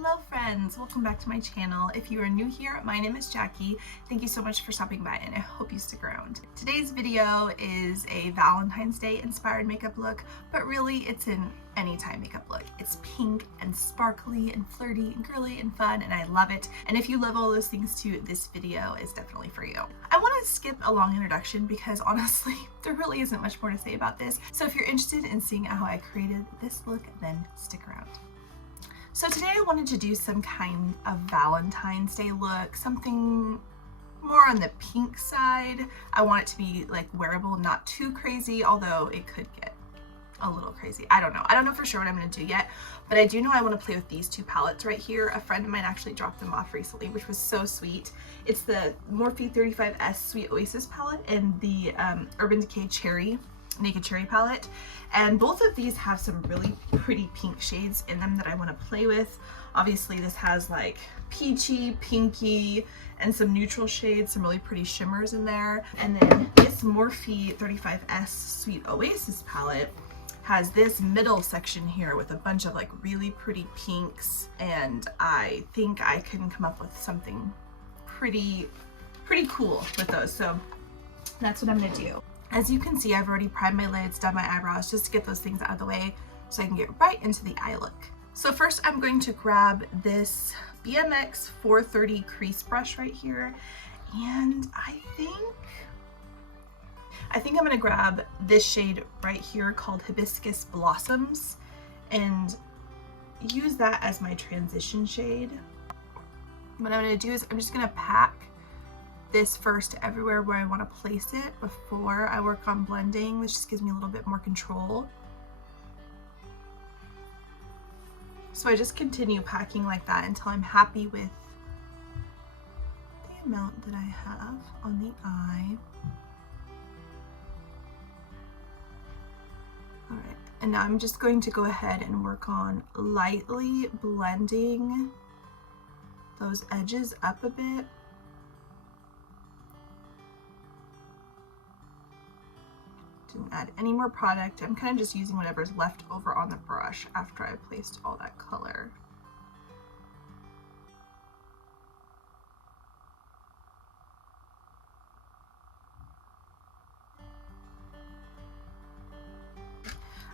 Hello friends, welcome back to my channel. If you are new here, my name is Jackie. Thank you so much for stopping by and I hope you stick around. Today's video is a Valentine's Day inspired makeup look, but really it's an anytime makeup look. It's pink and sparkly and flirty and girly and fun and I love it. And if you love all those things too, this video is definitely for you. I want to skip a long introduction because honestly, there really isn't much more to say about this. So if you're interested in seeing how I created this look, then stick around. So today I wanted to do some kind of Valentine's Day look, something more on the pink side. I want it to be like wearable, not too crazy, although it could get a little crazy. I don't know for sure what I'm going to do yet, but I do know I want to play with these two palettes right here. A friend of mine actually dropped them off recently, which was so sweet. It's the Morphe 35S Sweet Oasis palette and the Urban Decay Naked Cherry palette, and both of these have some really pretty pink shades in them that I want to play with. Obviously this has like peachy, pinky, and some neutral shades, some really pretty shimmers in there. And then this Morphe 35S Sweet Oasis palette has this middle section here with a bunch of like really pretty pinks, and I think I can come up with something pretty cool with those, so that's what I'm gonna do. As you can see, I've already primed my lids, done my eyebrows, just to get those things out of the way so I can get right into the eye look. So first I'm going to grab this BMX 430 crease brush right here, and I think I'm gonna grab this shade right here called Hibiscus Blossoms and use that as my transition shade. What I'm gonna do is I'm just gonna pack this first everywhere where I want to place it before I work on blending. This just gives me a little bit more control. So I just continue packing like that until I'm happy with the amount that I have on the eye. All right, and now I'm just going to go ahead and work on lightly blending those edges up a bit. Didn't add any more product. I'm kind of just using whatever's left over on the brush after I placed all that color.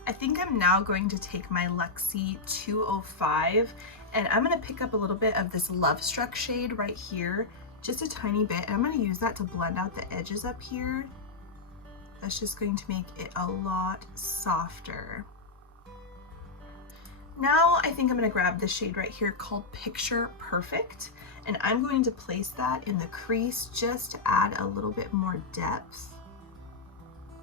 I think I'm now going to take my Luxie 205 and I'm going to pick up a little bit of this Love Struck shade right here, just a tiny bit, and I'm going to use that to blend out the edges up here. That's just going to make it a lot softer. Now I think I'm going to grab this shade right here called Picture Perfect, and I'm going to place that in the crease just to add a little bit more depth.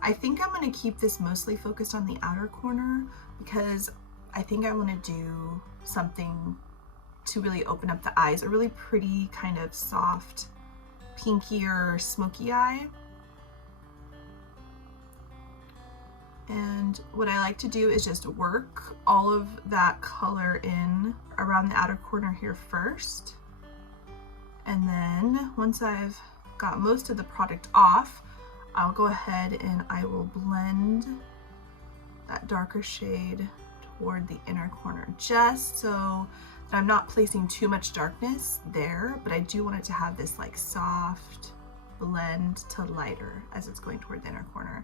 I think I'm going to keep this mostly focused on the outer corner because I think I want to do something to really open up the eyes, a really pretty kind of soft, pinkier, smoky eye. And what I like to do is just work all of that color in around the outer corner here first. And then once I've got most of the product off, I'll go ahead and I will blend that darker shade toward the inner corner, just so that I'm not placing too much darkness there, but I do want it to have this like soft blend to lighter as it's going toward the inner corner.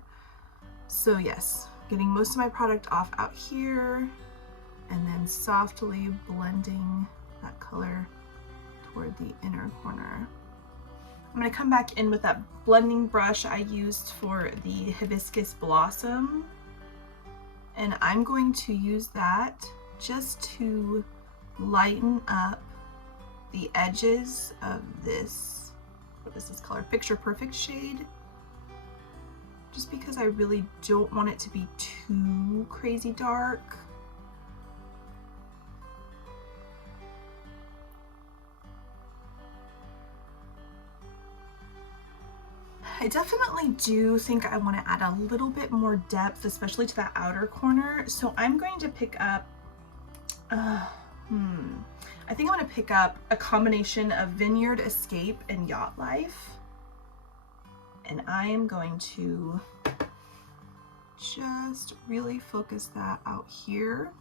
So yes, getting most of my product off out here and then softly blending that color toward the inner corner. I'm going to come back in with that blending brush I used for the Hibiscus Blossom, and I'm going to use that just to lighten up the edges of this, what is this color? Picture Perfect shade. Just because I really don't want it to be too crazy dark. I definitely do think I want to add a little bit more depth, especially to that outer corner. So I'm going to pick up, I think I'm going to pick up a combination of Vineyard Escape and Yacht Life. And I am going to just really focus that out here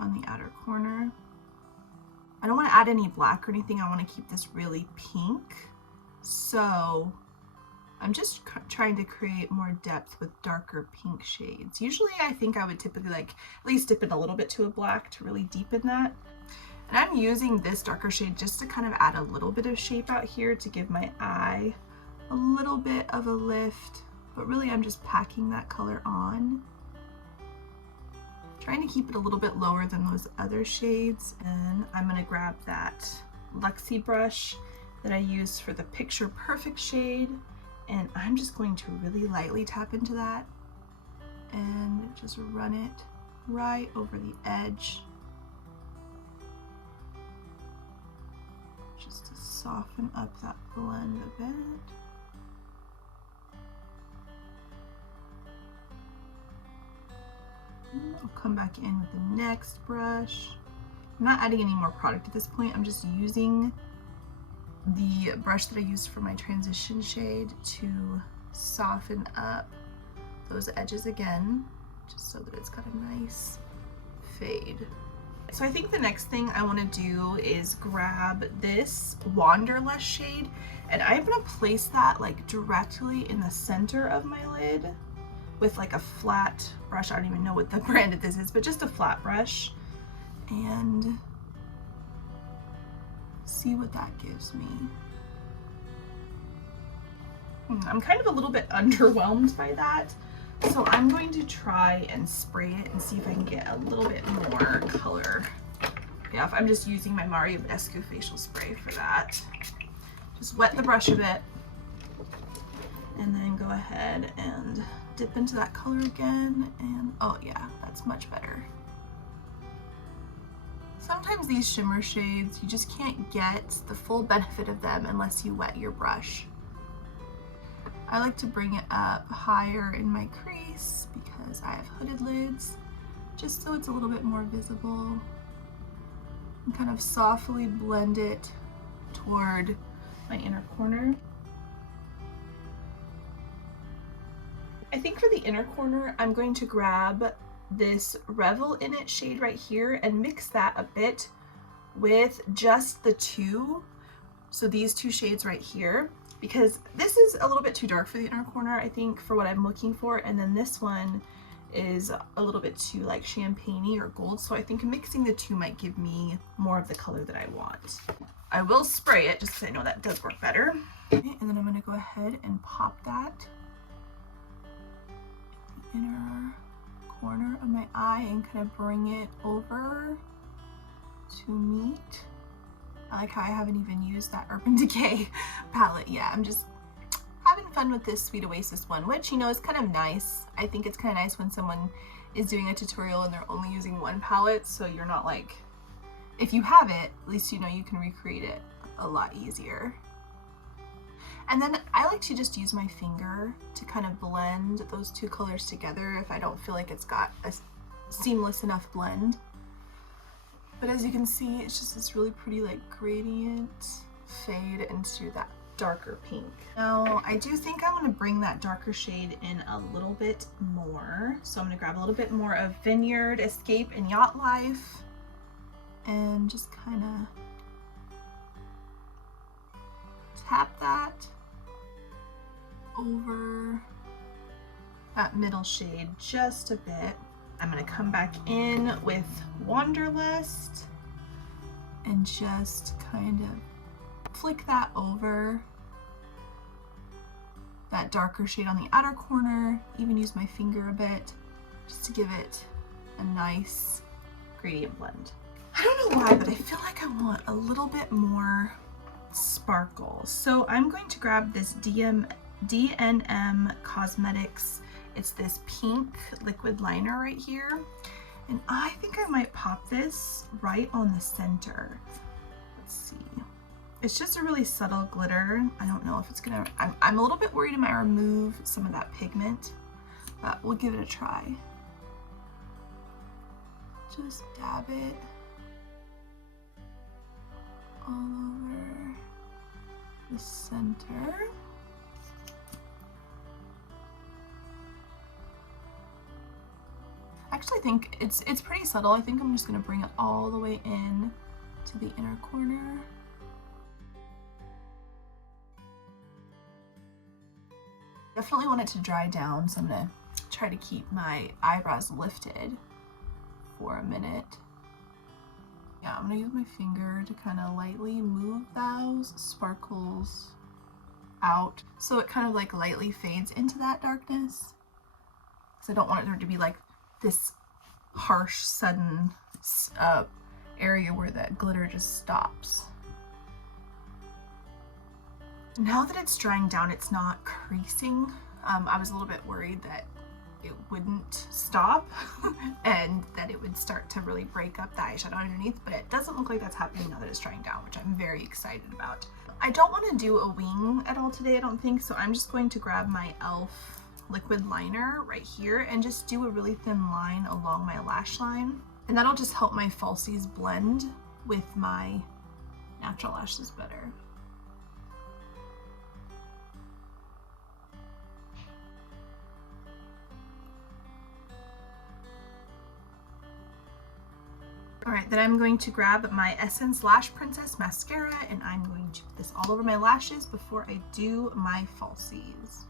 on the outer corner. I don't want to add any black or anything. I want to keep this really pink. So I'm just trying to create more depth with darker pink shades. Usually I think I would typically like at least dip in a little bit to a black to really deepen that. And I'm using this darker shade just to kind of add a little bit of shape out here to give my eye a little bit of a lift. But really I'm just packing that color on. Trying to keep it a little bit lower than those other shades. And I'm gonna grab that Luxie brush that I used for the Picture Perfect shade. And I'm just going to really lightly tap into that and just run it right over the edge. Just to soften up that blend a bit. I'll come back in with the next brush. I'm not adding any more product at this point. I'm just using the brush that I used for my transition shade to soften up those edges again, just so that it's got a nice fade. So I think the next thing I want to do is grab this Wanderlust shade, and I'm going to place that like directly in the center of my lid with like a flat brush. I don't even know what the brand of this is, but just a flat brush, and see what that gives me. I'm kind of a little bit underwhelmed by that, so I'm going to try and spray it and see if I can get a little bit more color. Yeah, I'm just using my Mario Badescu facial spray for that. Just wet the brush a bit and then go ahead and dip into that color again, and oh yeah, that's much better. Sometimes these shimmer shades, you just can't get the full benefit of them unless you wet your brush. I like to bring it up higher in my crease because I have hooded lids, just so it's a little bit more visible, and kind of softly blend it toward my inner corner. I think for the inner corner, I'm going to grab this Revel In It shade right here and mix that a bit with just the two. So these two shades right here, because this is a little bit too dark for the inner corner, I think, for what I'm looking for. And then this one is a little bit too like champagne-y or gold. So I think mixing the two might give me more of the color that I want. I will spray it just because I know that does work better. Okay, and then I'm gonna go ahead and pop that in the inner corner of my eye and kind of bring it over to meet. I like how I haven't even used that Urban Decay palette yet. I'm just having fun with this Sweet Oasis one, which, you know, is kind of nice. I think it's kind of nice when someone is doing a tutorial and they're only using one palette, so you're not like, if you have it, at least you know you can recreate it a lot easier. And then I like to just use my finger to kind of blend those two colors together if I don't feel like it's got a seamless enough blend. But as you can see, it's just this really pretty like gradient fade into that darker pink. Now, I do think I want to bring that darker shade in a little bit more. So I'm going to grab a little bit more of Vineyard, Escape, and Yacht Life and just kind of tap that over that middle shade just a bit. I'm going to come back in with Wanderlust and just kind of flick that over that darker shade on the outer corner, even use my finger a bit just to give it a nice gradient blend. I don't know why, but I feel like I want a little bit more sparkle. So I'm going to grab this DNM Cosmetics. It's this pink liquid liner right here. And I think I might pop this right on the center. Let's see. It's just a really subtle glitter. I don't know if it's gonna, I'm a little bit worried it might remove some of that pigment, but we'll give it a try. Just dab it all over the center. I actually think it's pretty subtle. I think I'm just gonna bring it all the way in to the inner corner. Definitely want it to dry down, so I'm gonna try to keep my eyebrows lifted for a minute. Yeah, I'm gonna use my finger to kind of lightly move those sparkles out so it kind of like lightly fades into that darkness. Because I don't want there to be like this harsh, sudden area where that glitter just stops. Now that it's drying down, it's not creasing. I was a little bit worried that it wouldn't stop and that it would start to really break up the eyeshadow underneath, but it doesn't look like that's happening now that it's drying down, which I'm very excited about. I don't want to do a wing at all today, I don't think, so I'm just going to grab my e.l.f. liquid liner right here and just do a really thin line along my lash line, and that'll just help my falsies blend with my natural lashes better. Alright, then I'm going to grab my Essence Lash Princess Mascara and I'm going to put this all over my lashes before I do my falsies.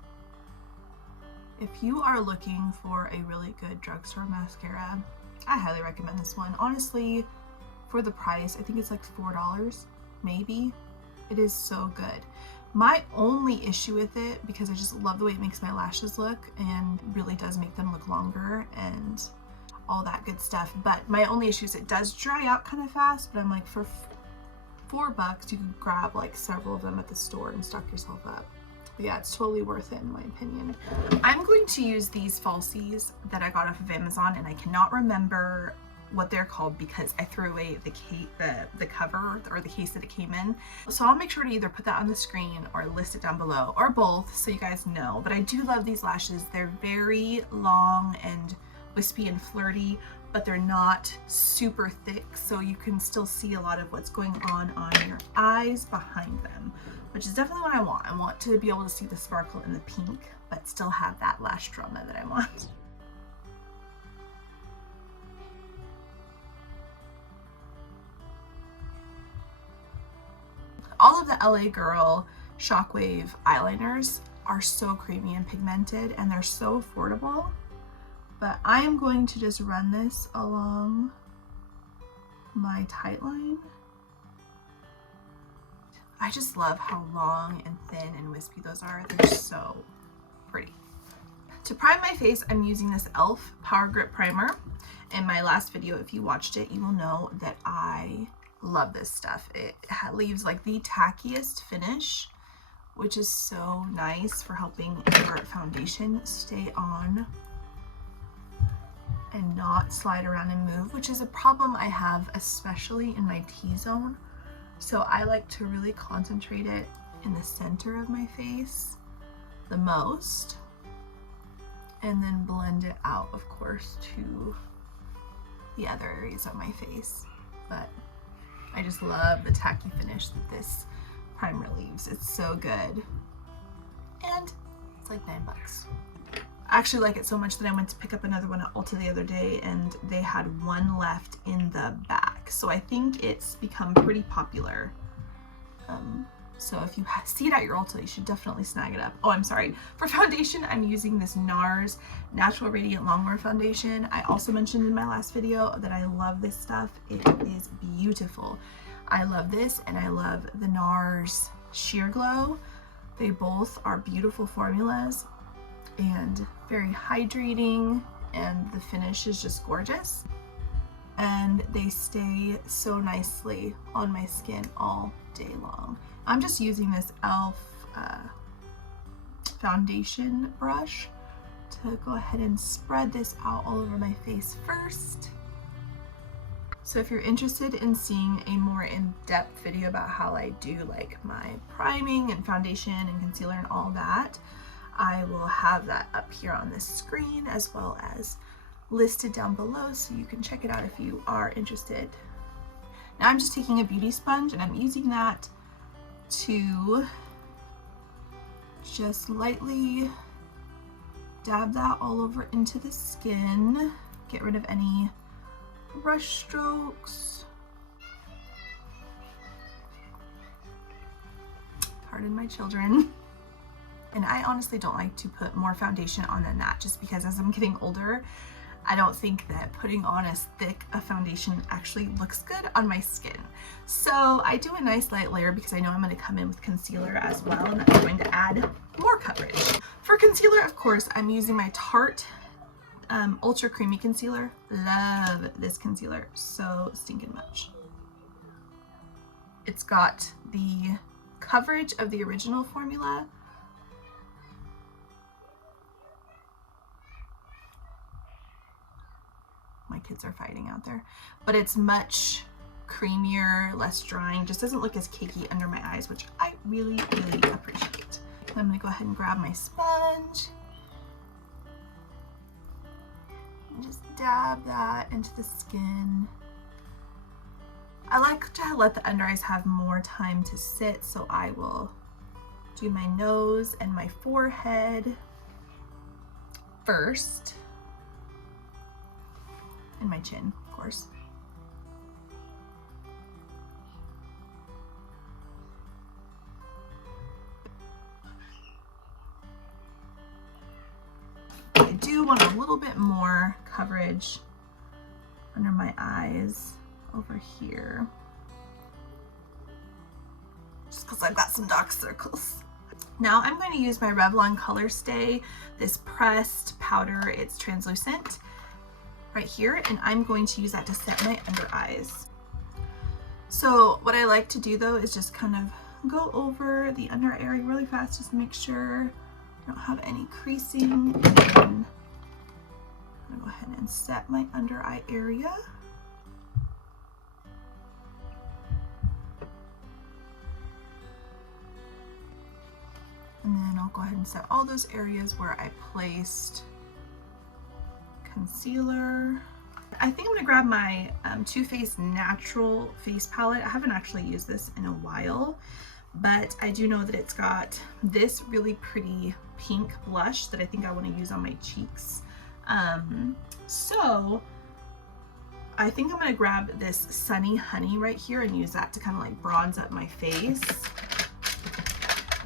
If you are looking for a really good drugstore mascara, I highly recommend this one. Honestly, for the price, I think it's like $4, maybe. It is so good. My only issue with it, because I just love the way it makes my lashes look and really does make them look longer and all that good stuff, but my only issue is it does dry out kind of fast, but I'm like, for $4 you can grab like several of them at the store and stock yourself up. But yeah, it's totally worth it in my opinion. I'm going to use these falsies that I got off of Amazon, and I cannot remember what they're called because I threw away the cover or the case that it came in. So I'll make sure to either put that on the screen or list it down below, or both, so you guys know. But I do love these lashes. They're very long and wispy and flirty, but they're not super thick, so you can still see a lot of what's going on your eyes behind them, which is definitely what I want. I want to be able to see the sparkle in the pink, but still have that lash drama that I want. All of the LA Girl Shockwave eyeliners are so creamy and pigmented, and they're so affordable. But I am going to just run this along my tight line. I just love how long and thin and wispy those are. They're so pretty. To prime my face, I'm using this e.l.f. Power Grip Primer. In my last video, if you watched it, you will know that I love this stuff. It leaves like the tackiest finish, which is so nice for helping your foundation stay on and not slide around and move, which is a problem I have, especially in my T-zone. So I like to really concentrate it in the center of my face the most, and then blend it out, of course, to the other areas of my face. But I just love the tacky finish that this primer leaves. It's so good. And it's like $9. I actually like it so much that I went to pick up another one at Ulta the other day, and they had one left in the back. So I think it's become pretty popular. So if you see it at your Ulta, you should definitely snag it up. Oh, I'm sorry. For foundation, I'm using this NARS Natural Radiant Longwear Foundation. I also mentioned in my last video that I love this stuff. It is beautiful. I love this, and I love the NARS Sheer Glow. They both are beautiful formulas and very hydrating, and the finish is just gorgeous. And they stay so nicely on my skin all day long. I'm just using this e.l.f. Foundation brush to go ahead and spread this out all over my face first. So if you're interested in seeing a more in-depth video about how I do like my priming and foundation and concealer and all that, I will have that up here on the screen, as well as listed down below, so you can check it out if you are interested. Now I'm just taking a beauty sponge, and I'm using that to just lightly dab that all over into the skin. get rid of any brush strokes. Pardon my children. And I honestly don't like to put more foundation on than that, just because as I'm getting older, I don't think that putting on as thick a foundation actually looks good on my skin. So I do a nice light layer because I know I'm going to come in with concealer as well, and that's going to add more coverage. For concealer, of course, I'm using my Tarte Ultra Creamy Concealer. Love this concealer so stinking much. It's got the coverage of the original formula, my kids are fighting out there, but it's much creamier, less drying, just doesn't look as cakey under my eyes, which I really, really appreciate. I'm gonna go ahead and grab my sponge and just dab that into the skin. I like to let the under eyes have more time to sit, so I will do my nose and my forehead first. And my chin, of course. I do want a little bit more coverage under my eyes over here, just because I've got some dark circles. Now I'm going to use my Revlon Colorstay, this pressed powder. It's translucent. Right here, and I'm going to use that to set my under eyes. So what I like to do though is just kind of go over the under area really fast, just make sure I don't have any creasing, and then I'm gonna go ahead and set my under eye area. And then I'll go ahead and set all those areas where I placed concealer. I think I'm gonna grab my Too Faced Natural Face Palette. I haven't actually used this in a while, but I do know that it's got this really pretty pink blush that I think I want to use on my cheeks. So I think I'm gonna grab this Sunny Honey right here and use that to kind of like bronze up my face.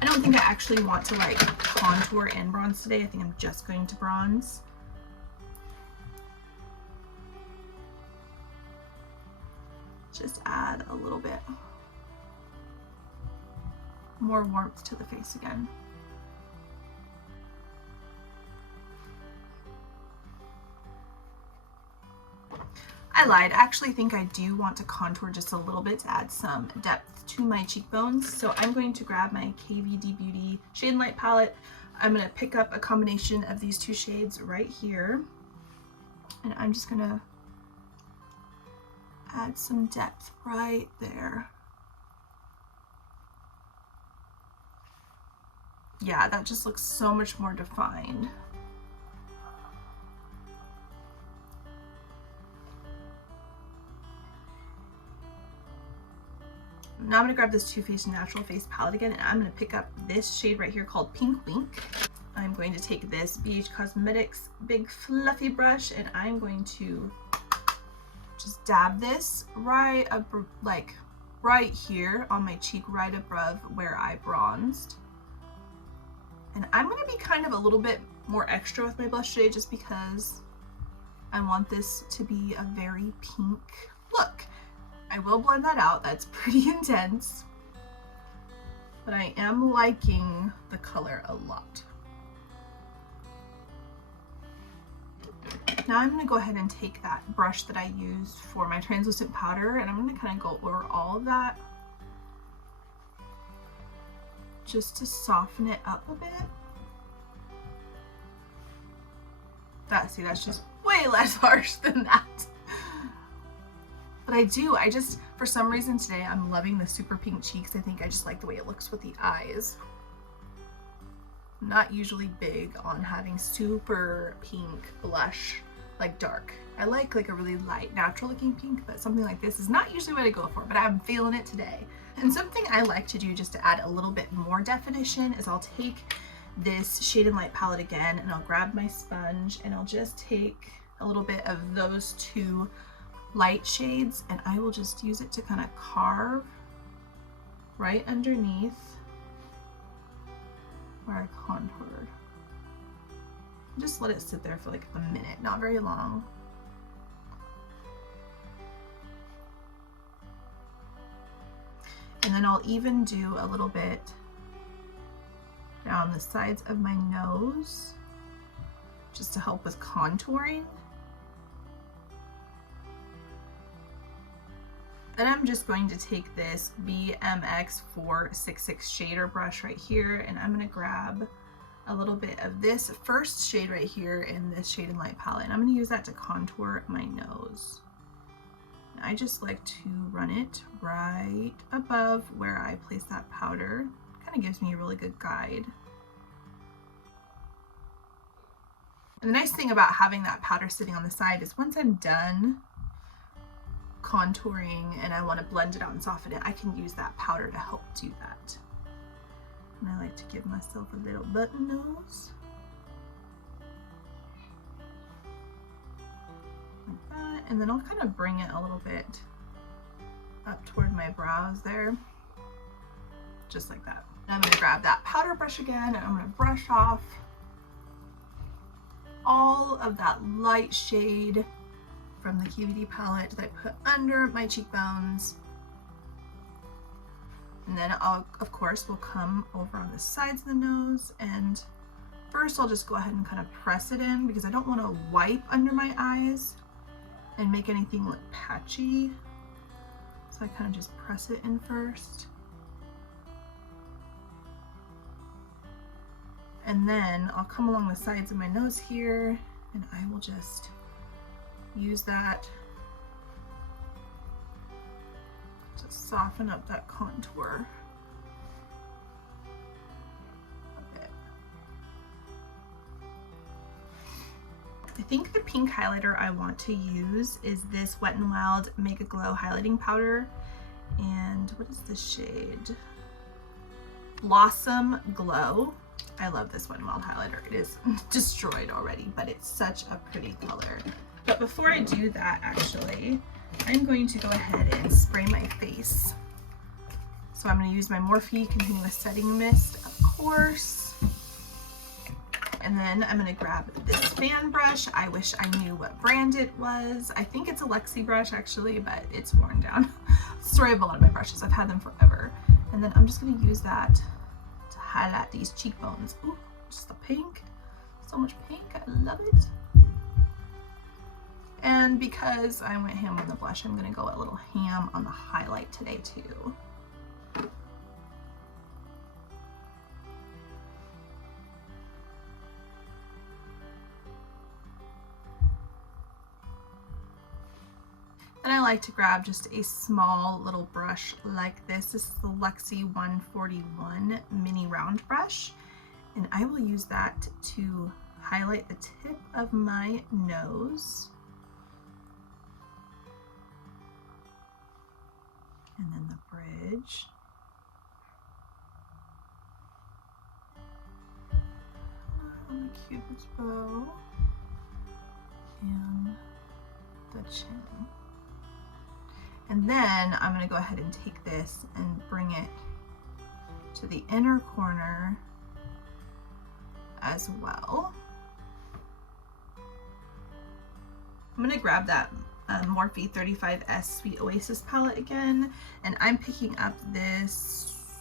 I don't think I actually want to like contour and bronze today. I think I'm just going to bronze. Just add a little bit more warmth to the face again. I lied. I actually think I do want to contour just a little bit to add some depth to my cheekbones. So I'm going to grab my KVD Beauty Shade and Light palette. I'm going to pick up a combination of these two shades right here, and I'm just going to add some depth right there. Yeah, that just looks so much more defined. Now I'm going to grab this Too Faced Natural Face palette again, and I'm going to pick up this shade right here called Pink Wink. I'm going to take this BH Cosmetics big fluffy brush, and I'm going to just dab this right up, like right here on my cheek, right above where I bronzed. And I'm going to be kind of a little bit more extra with my blush today, just because I want this to be a very pink look. I will blend that out. That's pretty intense, but I am liking the color a lot. Now I'm going to go ahead and take that brush that I used for my translucent powder, and I'm going to kind of go over all of that just to soften it up a bit. That's just way less harsh than that. But I just, for some reason today, I'm loving the super pink cheeks. I think I just like the way it looks with the eyes. I'm not usually big on having super pink blush, like dark. I like a really light, natural looking pink, but something like this is not usually what I go for, but I'm feeling it today. And something I like to do just to add a little bit more definition is I'll take this Shade and Light palette again, and I'll grab my sponge, and I'll just take a little bit of those two light shades, and I will just use it to kind of carve right underneath where I contoured. Just let it sit there for like a minute, not very long. And then I'll even do a little bit down the sides of my nose just to help with contouring. And I'm just going to take this BMX 466 shader brush right here, and I'm going to grab a little bit of this first shade right here in this Shade and Light palette, and I'm going to use that to contour my nose. I just like to run it right above where I place that powder. Kind of gives me a really good guide. And the nice thing about having that powder sitting on the side is once I'm done contouring and I want to blend it out and soften it, I can use that powder to help do that. And I like to give myself a little button nose. Like that, and then I'll kind of bring it a little bit up toward my brows there, just like that. And I'm going to grab that powder brush again, and I'm going to brush off all of that light shade from the QVD palette that I put under my cheekbones. And then I'll, of course, will come over on the sides of the nose, and first I'll just go ahead and kind of press it in because I don't want to wipe under my eyes and make anything look patchy. So I kind of just press it in first. And then I'll come along the sides of my nose here, and I will just use that to soften up that contour a bit. I think the pink highlighter I want to use is this Wet n Wild Mega Glow highlighting powder. And what is this shade? Blossom Glow. I love this Wet n Wild highlighter. It is destroyed already, but it's such a pretty color. But before I do that, actually, I'm going to go ahead and spray my face. So I'm going to use my Morphe Continuous Setting Mist, of course. And then I'm going to grab this fan brush. I wish I knew what brand it was. I think it's a Lexi brush, actually, but it's worn down. Story of a lot of my brushes. I've had them forever. And then I'm just going to use that to highlight these cheekbones. Ooh, just the pink. So much pink. I love it. And because I went ham on the blush, I'm going to go a little ham on the highlight today too. And I like to grab just a small little brush like this. This is the Lexi 141 mini round brush. And I will use that to highlight the tip of my nose. And then the bridge. On the Cupid's bow. And the chin. And then I'm going to go ahead and take this and bring it to the inner corner as well. I'm going to grab that Morphe 35S Sweet Oasis palette again, and I'm picking up this,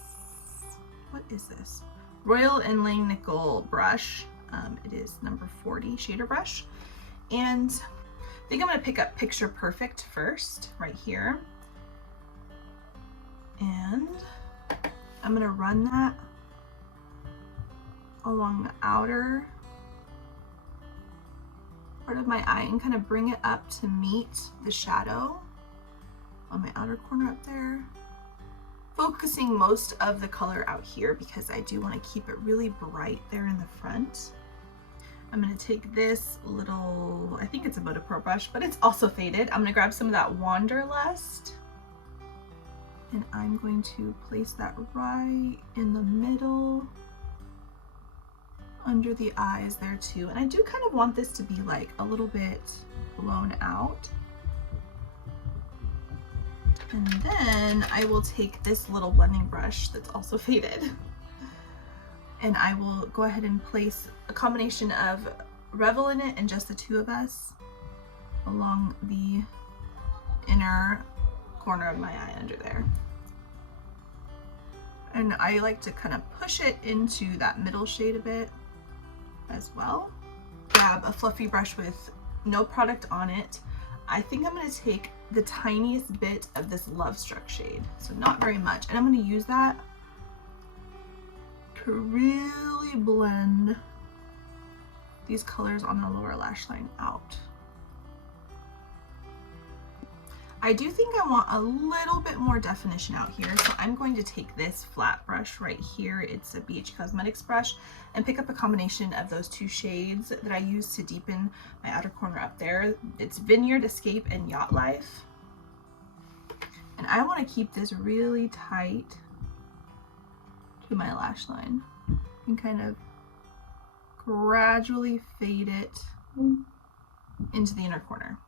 what is this? Royal Inlay Nickel brush. It is number 40 shader brush. And I think I'm going to pick up Picture Perfect first, right here. And I'm going to run that along the outer part of my eye and kind of bring it up to meet the shadow on my outer corner up there. Focusing most of the color out here because I do want to keep it really bright there in the front. I'm going to take this little, I think it's a Moda Pro brush, but it's also faded. I'm going to grab some of that Wanderlust, and I'm going to place that right in the middle under the eyes there too. And I do kind of want this to be like a little bit blown out. And then I will take this little blending brush that's also faded, and I will go ahead and place a combination of Revlon and Just the Two of Us along the inner corner of my eye under there. And I like to kind of push it into that middle shade a bit as well. Grab a fluffy brush with no product on it. I think I'm going to take the tiniest bit of this Love Struck shade, so not very much, and I'm going to use that to really blend these colors on the lower lash line out. I do think I want a little bit more definition out here, so I'm going to take this flat brush right here. It's a BH Cosmetics brush, and pick up a combination of those two shades that I use to deepen my outer corner up there. It's Vineyard Escape and Yacht Life. And I want to keep this really tight to my lash line and kind of gradually fade it into the inner corner.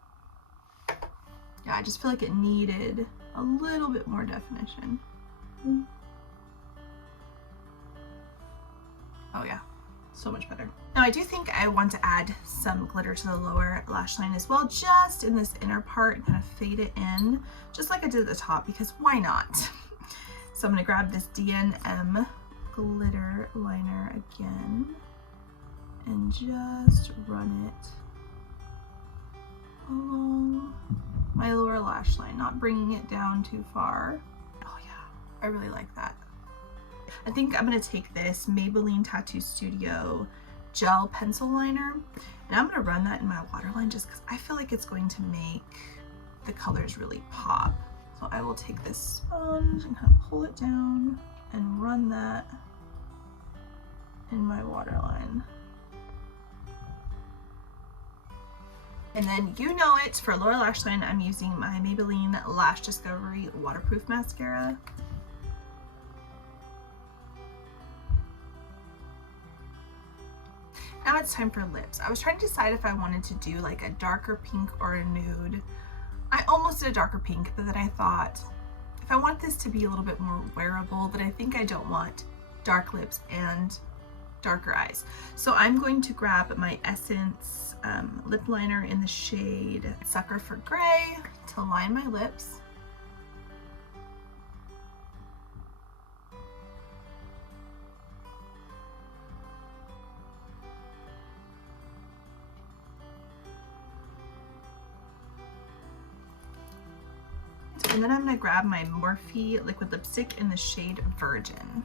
Yeah, I just feel like it needed a little bit more definition. Oh yeah, so much better. Now I do think I want to add some glitter to the lower lash line as well, just in this inner part, and kind of fade it in, just like I did at the top, because why not? So I'm gonna grab this DNM glitter liner again, and just run it along my lower lash line, not bringing it down too far. Oh yeah, I really like that. I think I'm going to take this Maybelline Tattoo Studio gel pencil liner, and I'm going to run that in my waterline just because I feel like it's going to make the colors really pop. So I will take this sponge and kind of pull it down and run that in my waterline. And then you know it, for lower lash line, I'm using my Maybelline Lash Discovery Waterproof Mascara. Now it's time for lips. I was trying to decide if I wanted to do like a darker pink or a nude. I almost did a darker pink, but then I thought, if I want this to be a little bit more wearable, then I think I don't want dark lips and darker eyes. So I'm going to grab my Essence lip liner in the shade Sucker for Gray to line my lips. And then I'm going to grab my Morphe liquid lipstick in the shade Virgin.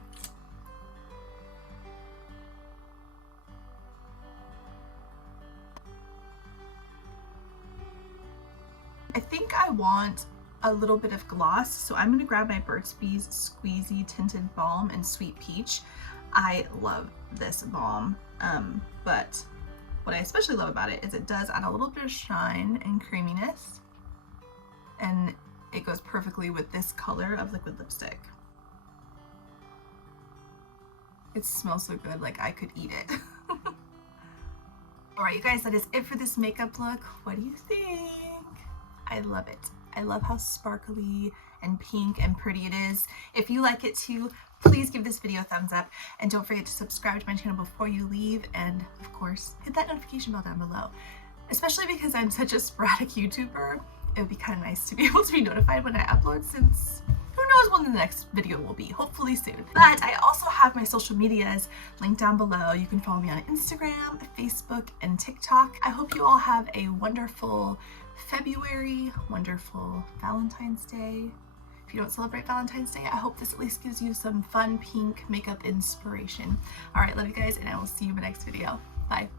I think I want a little bit of gloss, so I'm going to grab my Burt's Bees Squeezy Tinted Balm in Sweet Peach. I love this balm, but what I especially love about it is it does add a little bit of shine and creaminess, and it goes perfectly with this color of liquid lipstick. It smells so good, like I could eat it. Alright you guys, that is it for this makeup look. What do you think? I love it. I love how sparkly and pink and pretty it is. If you like it too, please give this video a thumbs up, and don't forget to subscribe to my channel before you leave, and of course hit that notification bell down below. Especially because I'm such a sporadic YouTuber, it would be kind of nice to be able to be notified when I upload, since who knows when the next video will be, hopefully soon. But I also have my social medias linked down below. You can follow me on Instagram, Facebook, and TikTok. I hope you all have a wonderful February, wonderful Valentine's Day. If you don't celebrate Valentine's Day, I hope this at least gives you some fun pink makeup inspiration. All right, love you guys, and I will see you in my next video. Bye.